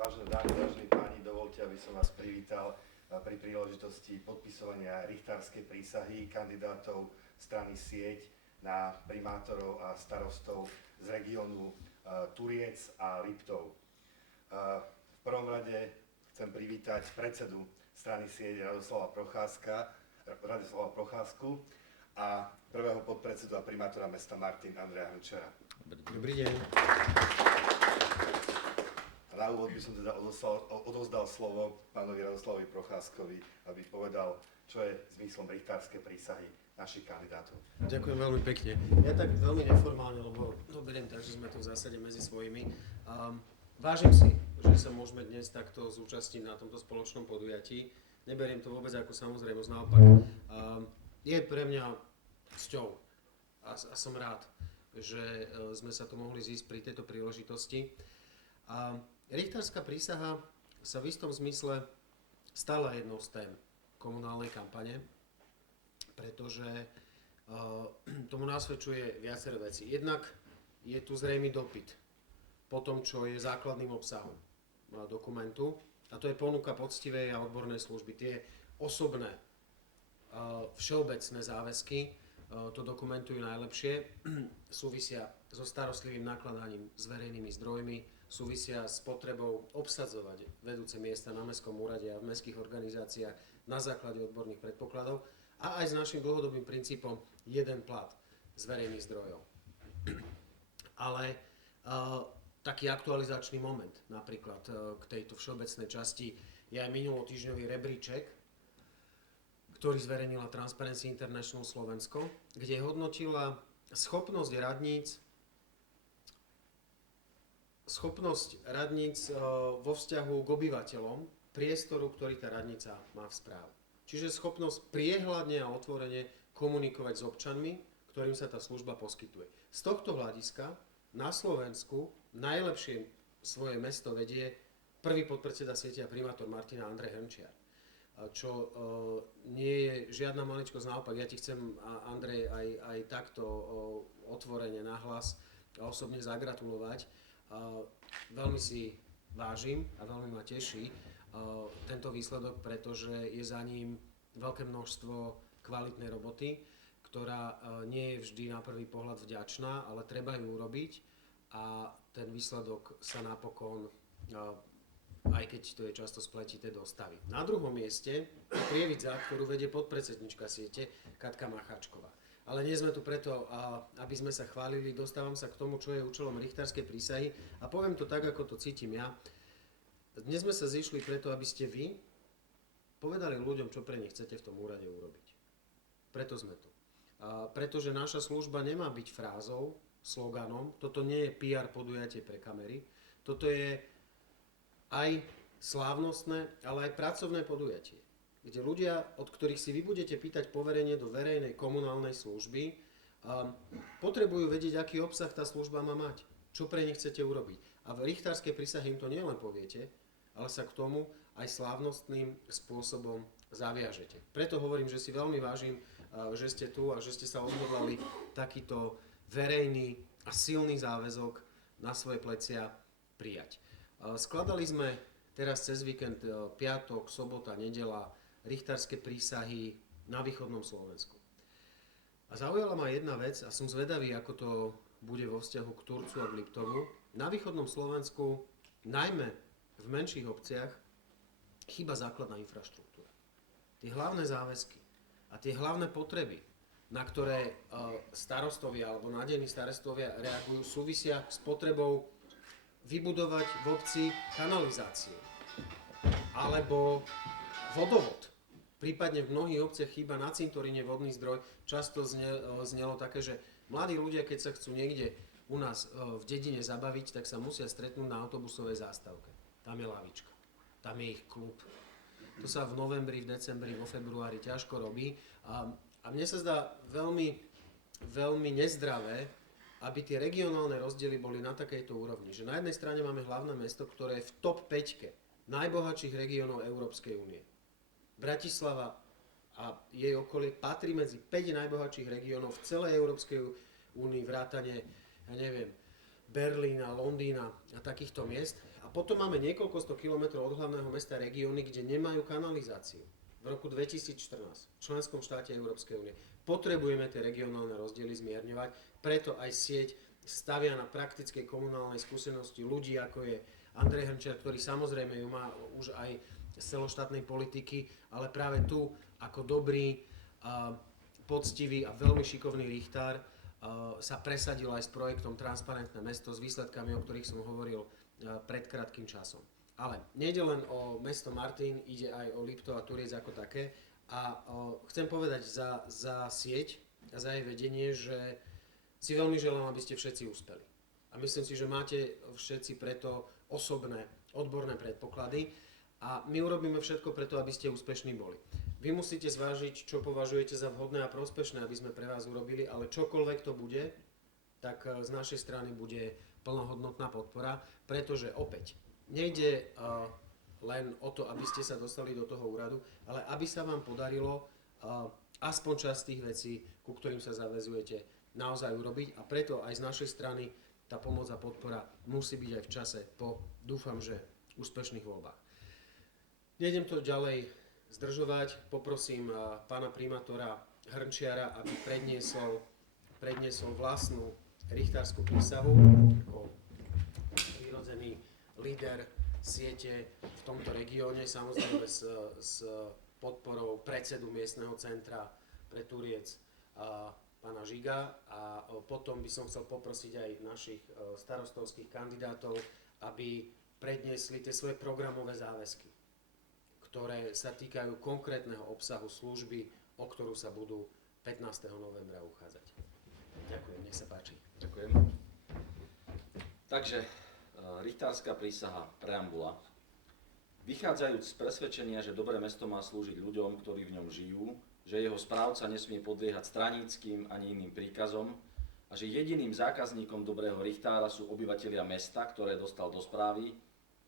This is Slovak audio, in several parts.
Vážené dámy, vážení páni, dovolte, aby som vás privítal pri príležitosti podpisovania richtárskej prísahy kandidátov strany Sieť na primátorov a starostov z regiónu Turiec a Liptov. V prvom rade chcem privítať predsedu strany Sieť Radoslava Procházku a prvého podpredsedu a primátora mesta Martin Andreja Hrnčiara. Dobrý deň. Na úvod by som teda odozdal slovo pánovi Radoslavovi Procházkovi, aby povedal, čo je zmyslom richtárskej prísahy našich kandidátov. Ďakujem veľmi pekne. Ja tak veľmi neformálne, lebo to beriem tak, že sme tu v zásade medzi svojimi. Vážim si, že sa môžeme dnes takto zúčastniť na tomto spoločnom podujatí. Neberiem to vôbec ako samozrejmosť, naopak. Je pre mňa cťou a som rád, že sme sa tu mohli zísť pri tejto príležitosti. Richtárska prísaha sa v istom zmysle stala jednou z tém komunálnej kampane, pretože tomu nasvedčuje viacero vecí. Jednak je tu zrejmý dopyt po tom, čo je základným obsahom dokumentu, a to je ponuka poctivej a odbornej služby. Tie osobné, všeobecné záväzky to dokumentujú najlepšie, súvisia so starostlivým nakladaním s verejnými zdrojmi, súvisia s potrebou obsadzovať vedúce miesta na mestskom úrade a v mestských organizáciách na základe odborných predpokladov a aj s našim dlhodobým princípom jeden plat z verejných zdrojov. Ale taký aktualizačný moment napríklad k tejto všeobecnej časti je aj minulotýždňový rebríček, ktorý zverejnila Transparency International Slovensko, kde hodnotila schopnosť radníc vo vzťahu k obyvateľom priestoru, ktorý tá radnica má v správe. Čiže schopnosť priehľadne a otvorene komunikovať s občanmi, ktorým sa tá služba poskytuje. Z tohto hľadiska na Slovensku najlepšie svoje mesto vedie prvý podpredseda siete a primátor Martina Andrej Hrnčiar. Čo nie je žiadna maličkosť, naopak ja ti chcem, Andrej, aj takto otvorene nahlas a osobne zagratulovať. Veľmi si vážim a veľmi ma teší tento výsledok, pretože je za ním veľké množstvo kvalitnej roboty, ktorá nie je vždy na prvý pohľad vďačná, ale treba ju urobiť a ten výsledok sa napokon, aj keď to je často spletité, dostaví. Na druhom mieste je Prievidza, ktorú vedie podpredsednička siete Katka Macháčková. Ale nie sme tu preto, aby sme sa chválili, dostávam sa k tomu, čo je účelom richtárskej prísahy a poviem to tak, ako to cítim ja. Dnes sme sa zišli preto, aby ste vy povedali ľuďom, čo pre nich chcete v tom úrade urobiť. Preto sme tu. Pretože naša služba nemá byť frázou, sloganom, toto nie je PR podujatie pre kamery, toto je aj slávnostné, ale aj pracovné podujatie, kde ľudia, od ktorých si vy budete pýtať poverenie do verejnej komunálnej služby, potrebujú vedieť, aký obsah tá služba má mať, čo pre nich chcete urobiť. A v richtárskej prísahe im to nielen poviete, ale sa k tomu aj slávnostným spôsobom zaviažete. Preto hovorím, že si veľmi vážim, že ste tu a že ste sa odhodlali takýto verejný a silný záväzok na svoje plecia prijať. Skladali sme teraz cez víkend, piatok, sobota, nedeľa, richtárske prísahy na východnom Slovensku. A zaujala ma jedna vec a som zvedavý, ako to bude vo vzťahu k Turcu a k Liptovu. Na východnom Slovensku, najmä v menších obciach, chýba základná infraštruktúra. Tie hlavné záväzky a tie hlavné potreby, na ktoré starostovia alebo nádejní starostovia reagujú, súvisia s potrebou vybudovať v obci kanalizáciu alebo vodovod. Prípadne v mnohých obciach chýba na cintoríne vodný zdroj. Často znelo také, že mladí ľudia, keď sa chcú niekde u nás v dedine zabaviť, tak sa musia stretnúť na autobusovej zástavke. Tam je lavička, tam je ich klub. To sa v novembri, v decembri, vo februári ťažko robí. A mne sa zdá veľmi, veľmi nezdravé, aby tie regionálne rozdiely boli na takejto úrovni. Že na jednej strane máme hlavné mesto, ktoré je v top 5 najbohatších regiónov Európskej únie. Bratislava a jej okolie patrí medzi 5 najbohatších regiónov v celej Európskej únii, vrátane, ja neviem, Berlína, Londýna a takýchto miest. A potom máme niekoľko 100 kilometrov od hlavného mesta regióny, kde nemajú kanalizáciu. V roku 2014 v členskom štáte Európskej únie potrebujeme tie regionálne rozdiely zmierňovať, preto aj sieť stavia na praktickej komunálnej skúsenosti ľudí, ako je Andrej Hrnčiar, ktorý samozrejme ju má už aj z celoštátnej politiky, ale práve tu ako dobrý, poctivý a veľmi šikovný richtár sa presadil aj s projektom Transparentné mesto s výsledkami, o ktorých som hovoril pred krátkym časom. Ale nejde len o mesto Martin, ide aj o Liptov a Turiec ako také. A chcem povedať za sieť a za jej vedenie, že si veľmi želám, aby ste všetci uspeli. A myslím si, že máte všetci preto osobné, odborné predpoklady a my urobíme všetko preto, aby ste úspešní boli. Vy musíte zvážiť, čo považujete za vhodné a prospešné, aby sme pre vás urobili, ale čokoľvek to bude, tak z našej strany bude plnohodnotná podpora, pretože opäť nejde len o to, aby ste sa dostali do toho úradu, ale aby sa vám podarilo aspoň časť tých vecí, ku ktorým sa zaväzujete, naozaj urobiť a preto aj z našej strany tá pomoc a podpora musí byť aj v čase po, dúfam, že úspešných voľbách. Nejdem to ďalej zdržovať, poprosím pána primátora Hrnčiara, aby predniesol vlastnú richtárskú prísahu ako prirodzený líder siete v tomto regióne, samozrejme s podporou predsedu miestneho centra pre Turiec pána Žiga a potom by som chcel poprosiť aj našich starostovských kandidátov, aby predniesli tie svoje programové záväzky, ktoré sa týkajú konkrétneho obsahu služby, o ktorú sa budú 15. novembra uchádzať. Ďakujem, nech sa páči. Ďakujem. Takže, richtárska prísaha, preambula. Vychádzajúc z presvedčenia, že dobré mesto má slúžiť ľuďom, ktorí v ňom žijú, že jeho správca nesmie podliehať straníckym ani iným príkazom a že jediným zákazníkom dobrého richtára sú obyvatelia mesta, ktoré dostal do správy,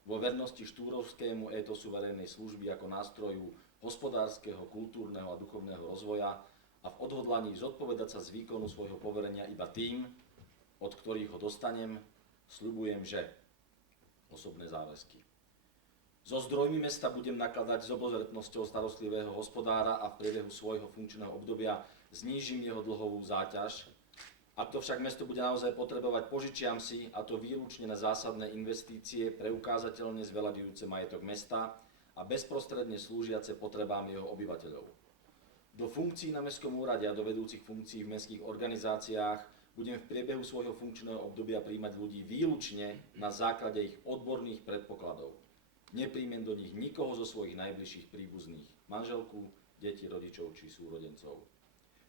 vo vernosti štúrovskému étosu verejnej služby ako nástroju hospodárskeho, kultúrneho a duchovného rozvoja a v odhodlaní zodpovedať sa z výkonu svojho poverenia iba tým, od ktorých ho dostanem, sľubujem, že osobné záväzky. So zdrojmi mesta budem nakladať s obozretnosťou starostlivého hospodára a v priebehu svojho funkčného obdobia znížim jeho dlhovú záťaž. Ak to však mesto bude naozaj potrebovať, požičiam si, a to výlučne na zásadné investície, preukázateľne zveľaďujúce majetok mesta a bezprostredne slúžiace potrebám jeho obyvateľov. Do funkcií na mestskom úrade a do vedúcich funkcií v mestských organizáciách budem v priebehu svojho funkčného obdobia príjmať ľudí výlučne na základe ich odborných predpokladov. Nepríjmem do nich nikoho zo svojich najbližších príbuzných, manželku, deti, rodičov či súrodencov.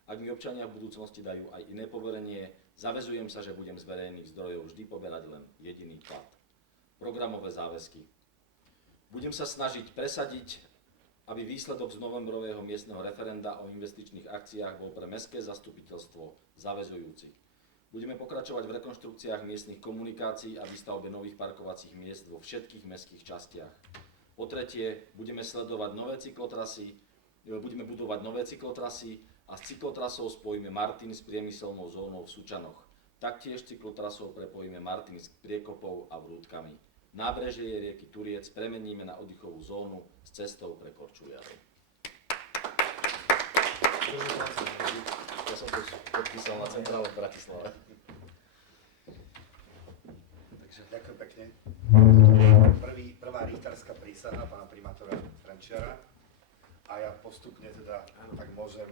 Ak mi občania v budúcnosti dajú aj iné poverenie, zaväzujem sa, že budem z verejných zdrojov vždy poberať len jediný plat. Programové záväzky. Budem sa snažiť presadiť, aby výsledok z novembrového miestneho referenda o investičných akciách bol pre mestské zastupiteľstvo zaväzujúci. Budeme pokračovať v rekonštrukciách miestnych komunikácií a výstavbe nových parkovacích miest vo všetkých mestských častiach. Po tretie, budeme budovať nové cyklotrasy a s cyklotrasou spojíme Martin s priemyselnou zónou v Sučanoch. Taktiež cyklotrasou prepojíme Martin s Priekopou a Vrútkami. Nábrežie rieky Turiec premeníme na oddychovú zónu s cestou pre Korčuliarov. Ja som to podpísal na centrále v Bratislave. Ďakujem pekne. Prvá richtárska prísaha pána primátora Hrnčiara. A ja postupne teda, tak môžem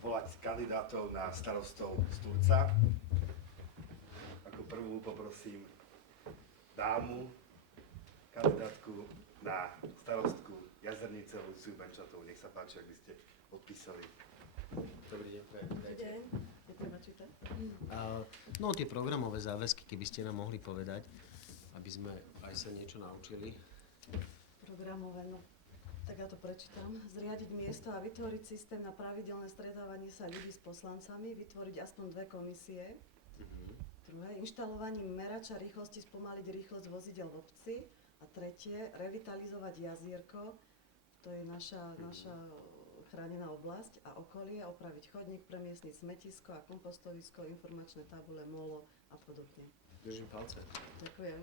volať kandidátov na starostov z Turca. Ako prvú poprosím dámu, kandidátku na starostku Jazernice Luciu Benčatovú. Nech sa páči, ak by ste podpísali. Dobrý deň, Dobrý deň. Netreba čítať. No tie programové záväzky, keby ste nám mohli povedať, aby sme aj sa niečo naučili. Programové, no. Tak ja to prečítam. Zriadiť miesto a vytvoriť systém na pravidelné stretávanie sa ľudí s poslancami, vytvoriť aspoň 2 komisie. Druhé, inštalovaním merača rýchlosti spomaliť rýchlosť vozidel v obci. A tretie, revitalizovať jazierko. To je naša chránená oblasť a okolie, opraviť chodník, premiestniť smetisko a kompostovisko, informačné tabule, molo a podobne. Držím palce. Ďakujem.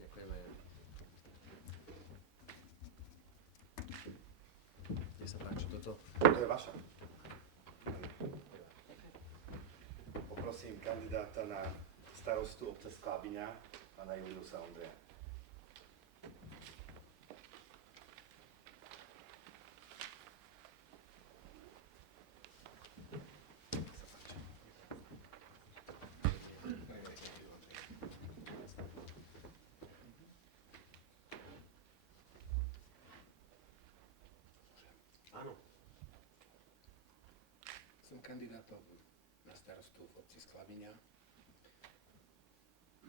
Ďakujeme. Nech sa páči, toto. To je vaša. Poprosím kandidáta na starostu obce Sklabiňa, pána Juliusa Ondreja. Áno. Som kandidátom na starostu v obci Sklabiňa.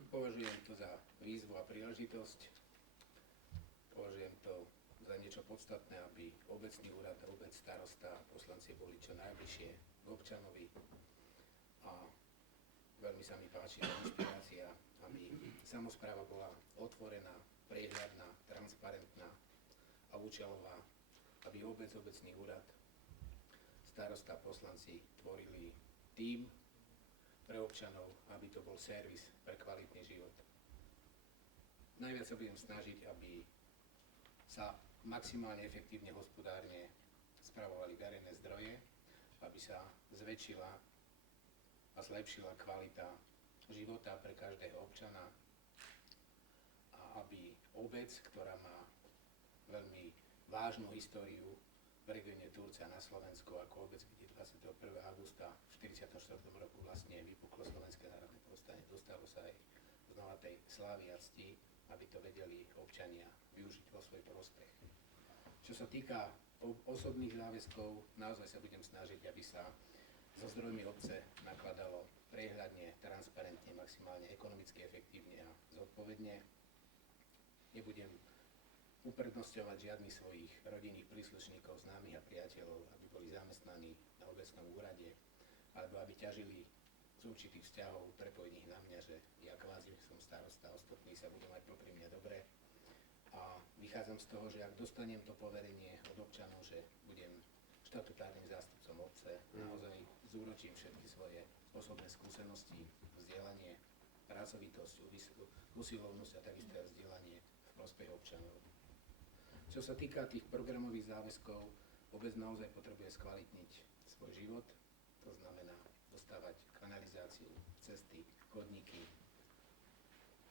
Považujem to za výzvu a príležitosť. Považujem to za niečo podstatné, aby obecný úrad, obec, starosta a poslanci boli čo najbližšie k občanovi. A veľmi sa mi páči inšpirácia, aby samospráva bola otvorená, prehľadná, transparentná a účelová, aby obec, obecný úrad, starosta a poslanci tvorili tím pre občanov, aby to bol servis pre kvalitný život. Najviac sa budem snažiť, aby sa maximálne efektívne, hospodárne spravovali verejné zdroje, aby sa zväčšila a zlepšila kvalita života pre každého občana a aby obec, ktorá má veľmi vážnu históriu v regióne Turca na Slovensku ako obec, kde 21. augusta v 44. roku vlastne vypuklo Slovenské národné povstanie, dostalo sa aj znova tej slávy a cti, aby to vedeli občania využiť vo svoj prospech. Čo sa týka osobných záväzkov, naozaj sa budem snažiť, aby sa so zdrojmi obce nakladalo prehľadne, transparentne, maximálne ekonomicky efektívne a zodpovedne. Nebudem uprednostňovať žiadnych svojich rodinných príslušníkov, známych a priateľov, aby boli zamestnaní na obecnom úrade, alebo aby ťažili z určitých vzťahov prepojených na mňa, že ja kvázi som starosta, ostatní sa budú mať popri mne dobre. A vychádzam z toho, že ak dostanem to poverenie od občanov, že budem štatutárnym zástupcom obce, naozaj zúročím všetky svoje osobné skúsenosti, vzdelanie, pracovitosť, usilovnosť a takisto aj vzdelanie v prospech občanov. Čo sa týka tých programových záväzkov, obec naozaj potrebuje skvalitniť svoj život, to znamená dostávať kanalizáciu, cesty, chodníky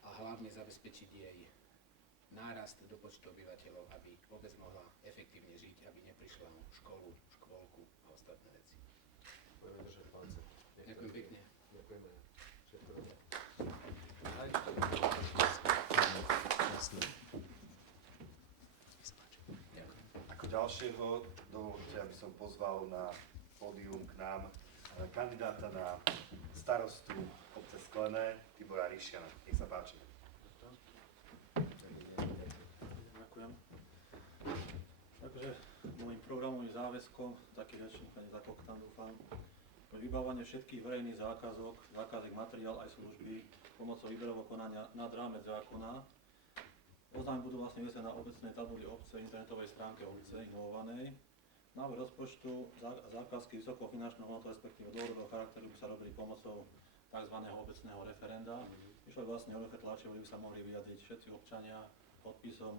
a hlavne zabezpečiť jej nárast do počtu obyvateľov, aby obec mohla efektívne žiť, aby neprišla o školu, škôlku a ostatné veci. Budeme držať palce. Ďakujem pekne. Ďakujeme. Všetko dobré. Jasné. Ako ďalšieho dovolte, aby som pozval na pódium k nám kandidáta na starostu obce Sklené, Tibora Ríšiana. Nech sa páči. Ďakujem. Takže môjim programovým záväzkom, taký rečník pani zakoktan, dúfam, vybávanie všetkých verejných zákazok, zákazek, materiál aj služby pomocou výberového konania nad rámec zákona. Oznámy budú vlastne viesené na obecnej tabuli obce, internetovej stránke obce, inovovanej. Návrh rozpočtu, zákazky vysokého finančného hodnotu, respektíve dlhodobého charakteru by sa robili pomocou tzv. Obecného referenda. Išlo vlastne o veľké tlače, kde by sa mohli vyjadriť všetci občania podpisom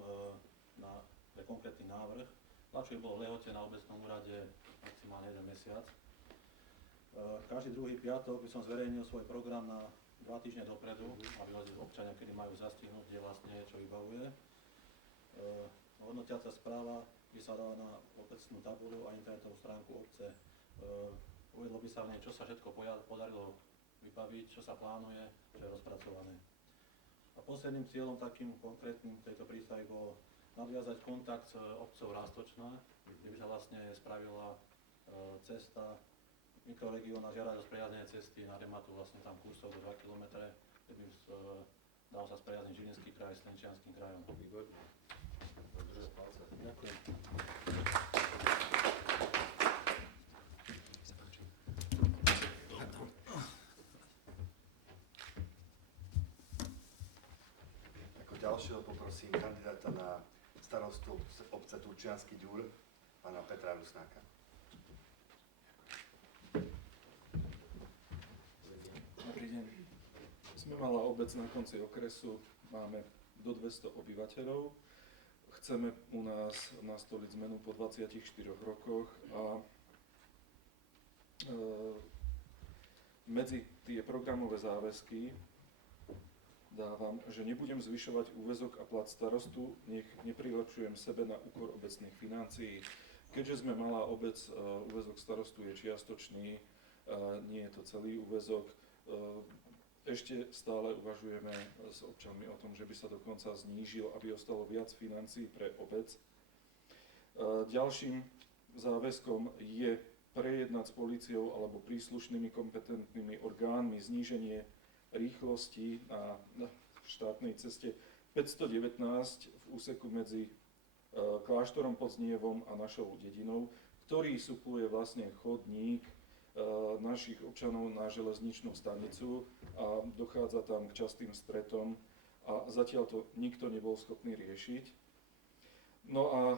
pre konkrétny návrh. Tlačuje bolo v lehote na obecnom úrade maximálne 1 mesiac. Každý druhý piatok by som zverejnil svoj program na 2 týždne dopredu, aby vedeli občania, kedy majú zastihnúť, kde vlastne čo vybavuje. Hodnotiaca správa by sa dala na obecnú tabuľu a internetovú stránku obce. Uvedlo by sa v nej, čo sa všetko podarilo vybaviť, čo sa plánuje, čo je rozpracované. A posledným cieľom takým konkrétnym tejto prístavy bolo nadviazať kontakt s obcov Rástočná, kde by sa vlastne spravila cesta mikroregión na žiadosť o spriaznené cesty na Rematu, vlastne tam kursov do 2 km, kde by dal sa spriazniť Žilinský kraj s Trenčianskym krajom. Výborné. Držať palce. Ďakujem. Ako ďalšieho poprosím kandidáta na starostu obce Turčiansky Ďur, pána Petra Rusnáka. Dobrý deň. Sme malá obec na konci okresu, máme do 200 obyvateľov. Chceme u nás nastoliť zmenu po 24 rokoch a medzi tie programové záväzky dávam, že nebudem zvyšovať úväzok a plat starostu, nech neprilepšujem sebe na úkor obecných financií. Keďže sme malá obec, úväzok starostu je čiastočný, nie je to celý úväzok. Ešte stále uvažujeme s občanmi o tom, že by sa dokonca znížil, aby ostalo viac financií pre obec. Ďalším záväzkom je prejednať s políciou alebo príslušnými kompetentnými orgánmi zníženie rýchlosti na štátnej ceste 519 v úseku medzi kláštorom pod Znievom a našou dedinou, ktorý supluje vlastne chodník našich občanov na železničnú stanicu a dochádza tam k častým stretom a zatiaľ to nikto nebol schopný riešiť. No a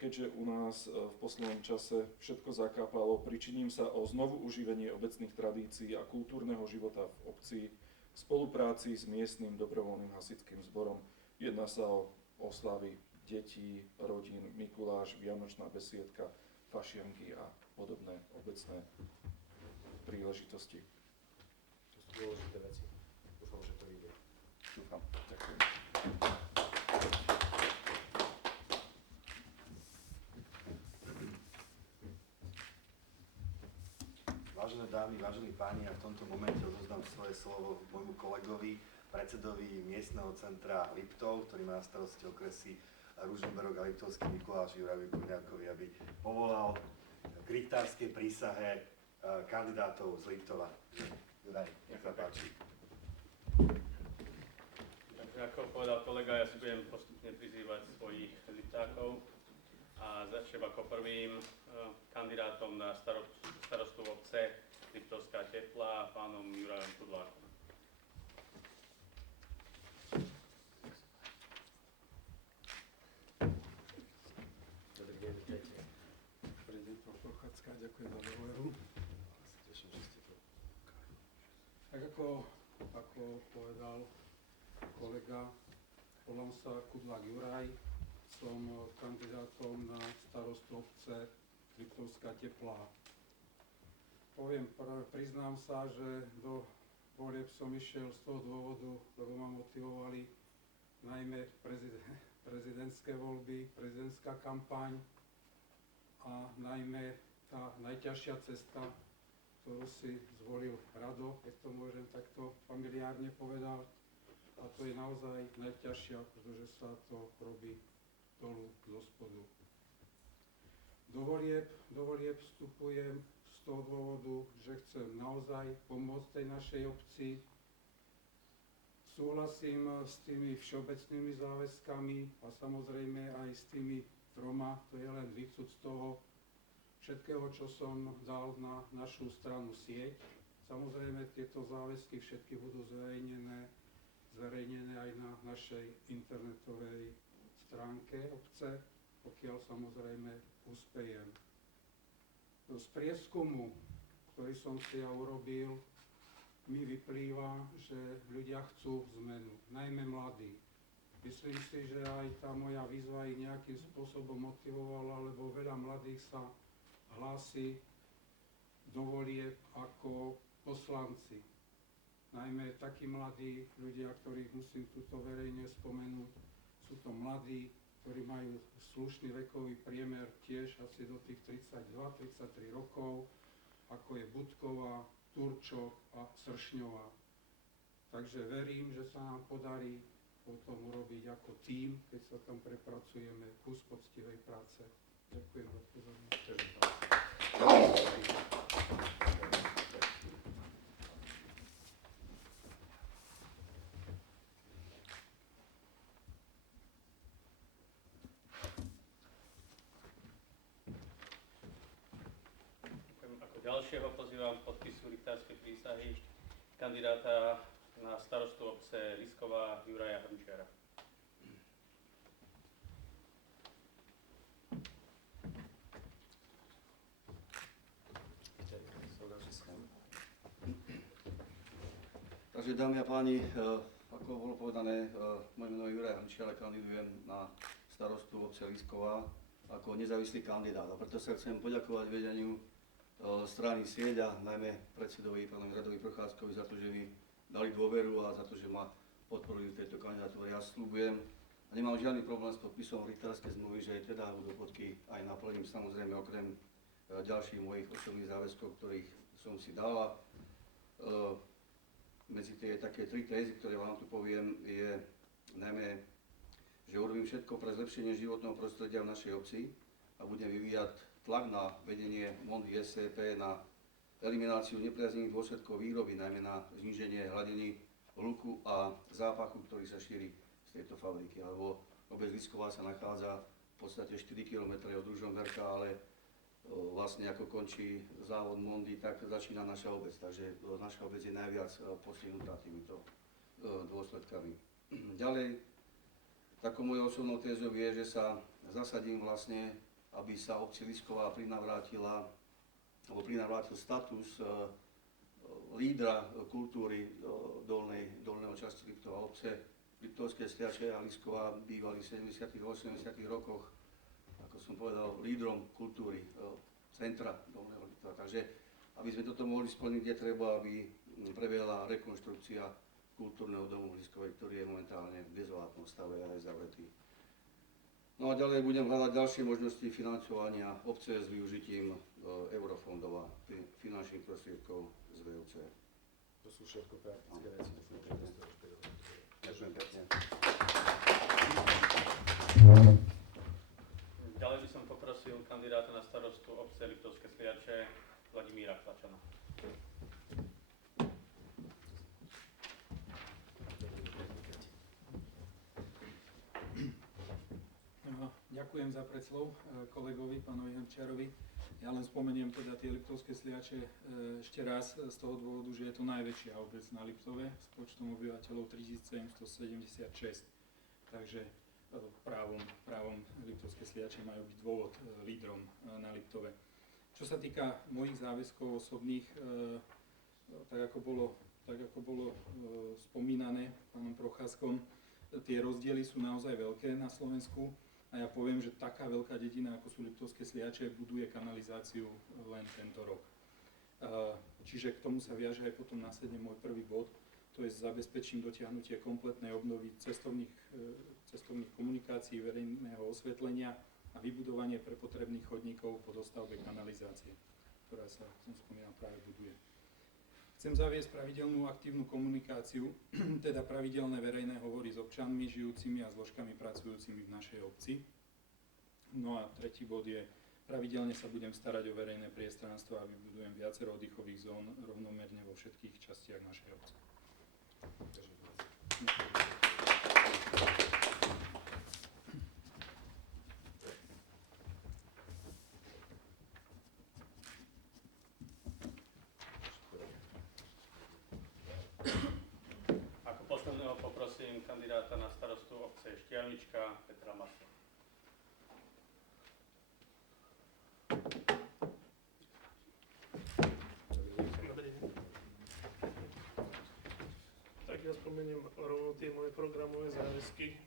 keďže u nás v poslednom čase všetko zakápalo, pričiním sa o znovu uživenie obecných tradícií a kultúrneho života v obci v spolupráci s miestnym dobrovoľným hasičským zborom. Jedná sa o oslavy detí, rodín, Mikuláš, vianočná besiedka, fašianky a podobné obecné príležitosti. To sú dôležité veci. Dúfam, že to ide. Dúfam. Ďakujem. Vážené dámy, vážení páni, ja v tomto momente odozdám svoje slovo môjmu kolegovi, predsedovi miestneho centra Liptov, ktorý má na starosti okresy Ružomberok a Liptovský Mikuláš, Jurajovi Kurňákovi, aby povolal k richtárskej prísahe kandidátov z Liptova. Juraj, nech sa páči. Takže ako povedal kolega, ja si budem postupne prizývať svojich liptákov a začnem ako prvým kandidátom na starostu obce Liptovská Teplá, pánom Jurajom Kudlákom. Dobrý deň, vítajte. Prezident Prochádzka, ďakujem za dôveru. Teším, že ste tu. Tak ako povedal kolega, volám sa Kudlák Juraj, som kandidátom na starostu obce Liptovská Teplá. Priznám sa, že do volieb som išiel z toho dôvodu, lebo ma motivovali najmä prezidentské voľby, prezidentská kampaň a najmä tá najťažšia cesta, ktorú si zvolil Rado, keď to môžem takto familiárne povedať. A to je naozaj najťažšia, pretože sa to robí dolu zo spodu. Do volieb vstupujem z toho dôvodu, že chcem naozaj pomôcť tej našej obci. Súhlasím s tými všeobecnými záväzkami a samozrejme aj s tými troma, to je len výcud z toho všetkého, čo som dal na našu stranu sieť. Samozrejme tieto záväzky všetky budú zverejnené aj na našej internetovej stránke obce, pokiaľ samozrejme uspejem. Z prieskumu, ktorý som si ja urobil, mi vyplýva, že ľudia chcú zmenu, najmä mladí. Myslím si, že aj tá moja výzva ich nejakým spôsobom motivovala, lebo veľa mladých sa hlási do volieb ako poslanci. Najmä takí mladí ľudia, ktorých musím tuto verejne spomenúť, sú to mladí, ktorí majú slušný vekový priemer tiež asi do tých 32-33 rokov, ako je Budková, Turčok a Sršňová. Takže verím, že sa nám podarí potom urobiť ako tím, keď sa tam prepracujeme, kus poctivej práce. Ďakujem za pozornosť. Ako ďalšieho pozývam podpisu richtárskej prísahy kandidáta na starostu obce Lisková Juraja Hrnčiara. Takže dámy a páni, ako bolo povedané, moje meno je Juraj Hrnčiar a kandidujem na starostu obce Lisková ako nezávislý kandidát. A preto sa chcem poďakovať vedeniu strany Sieť a najmä predsedovi pánovi Radovi Procházkovi za to, že mi dali dôveru a za to, že ma podporili v tejto kandidatúre. Ja sľubujem a nemám žiadny problém s podpisom richtárskej zmluvy, že teda do podky aj naplním, samozrejme okrem ďalších mojich osobných záväzkov, ktorých som si dal. Medzi tie také tri tézy, ktoré vám tu poviem, je najmä, že urobím všetko pre zlepšenie životného prostredia v našej obci a budem vyvíjať tlak na vedenie Mondy SCP na elimináciu nepriaznivých dôsledkov výroby, najmä na zníženie hladiny hluku a zápachu, ktorý sa šíri z tejto fabriky. Alebo obec Lisková sa nachádza v podstate 4 km od Ružomberka, ale vlastne ako končí závod Mondy, tak začína naša obec. Takže naša obec je najviac postihnutá týmito dôsledkami. Ďalej, takou mojou osobnou tézou je, že sa zasadím vlastne, aby sa obci Lisková prinavrátil status lídra kultúry dolného časti Liptova. Obce Liptovské Sliače a Lisková bývali v 70. a 80. rokoch, ako som povedal, lídrom kultúry centra dolného Liptova. Takže aby sme toto mohli splniť, je treba, aby prebehla rekonštrukcia kultúrneho domu v Liskovej, ktorý je momentálne v dezolátnom stave a je zavretý. No a ďalej budem hľadať ďalšie možnosti financovania obce s využitím eurofondov a finančných prostriedkov z VUC. To sú všetko praktické veci. Ďakujem pekne. Ďalej by som poprosil kandidáta na starostu obce Liptovské Sliače Vladimíra Klačana. Ďakujem za predslov kolegovi, pánovi Hrnčiarovi. Ja len spomeniem teda tie Liptovské Sliače ešte raz z toho dôvodu, že je to najväčšia obec na Liptove s počtom obyvateľov 3776. Takže právom Liptovské Sliače majú byť dôvod lídrom na Liptove. Čo sa týka mojich záväzkov osobných, tak ako bolo spomínané pánom Procházkom, tie rozdiely sú naozaj veľké na Slovensku. A ja poviem, že taká veľká dedina, ako sú Liptovské Sliače, buduje kanalizáciu len tento rok. Čiže k tomu sa viaže aj potom následne môj prvý bod, to je zabezpečím dotiahnutie kompletnej obnovy cestovných komunikácií, verejného osvetlenia a vybudovanie prepotrebných chodníkov po dostavbe kanalizácie, ktorá sa, som spomínal, práve buduje. Chcem zaviesť pravidelnú aktívnu komunikáciu, teda pravidelné verejné hovory s občanmi, žijúcimi a zložkami pracujúcimi v našej obci. No a tretí bod je, pravidelne sa budem starať o verejné priestranstvo a vybudujem viacero oddychových zón rovnomerne vo všetkých častiach našej obce. Poprosím kandidáta na starostu obce Štiavnička Petra Masla. Dobrý deň. Tak ja spomeniem rovno tie moje programové záväzky.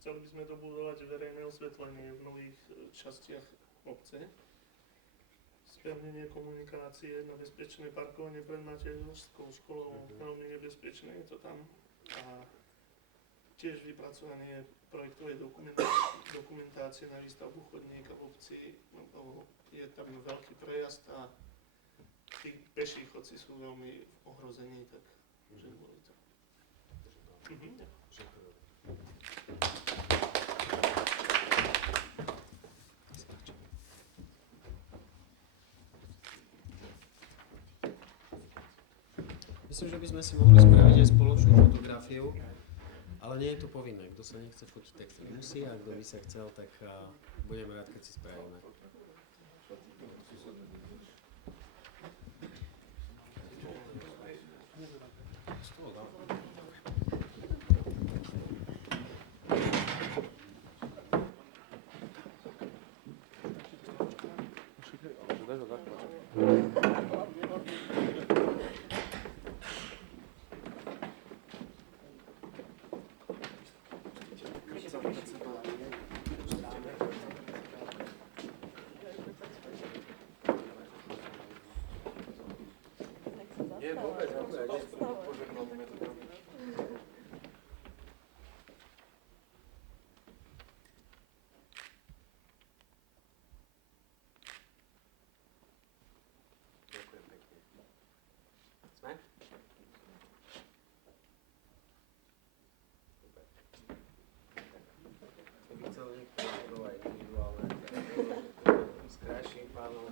Chceli by sme dobudovať verejné osvetlenie v nových častiach obce. Spevnenie komunikácie na bezpečné parkovanie pred materskou školou, veľmi nebezpečné je to tam. A tiež vypracovanie projektovej dokumentácie na výstavbu chodníka v obci, lebo je tam veľký prejazd a tí peší chodci sú veľmi ohrození, tak že boli to. Myslím, že by sme si mohli spraviť aj spoločnú fotografiu, ale nie je to povinné. Kto sa nechce fotiť, tak to nemusí, a kto by sa chcel, tak budem rád, keď si spravíme. Nie, vôbec, požehnal medzi nami. Ďakujem pekne. Sme? Super. Keby chcel niekto aj individuálne, s krajším pánom,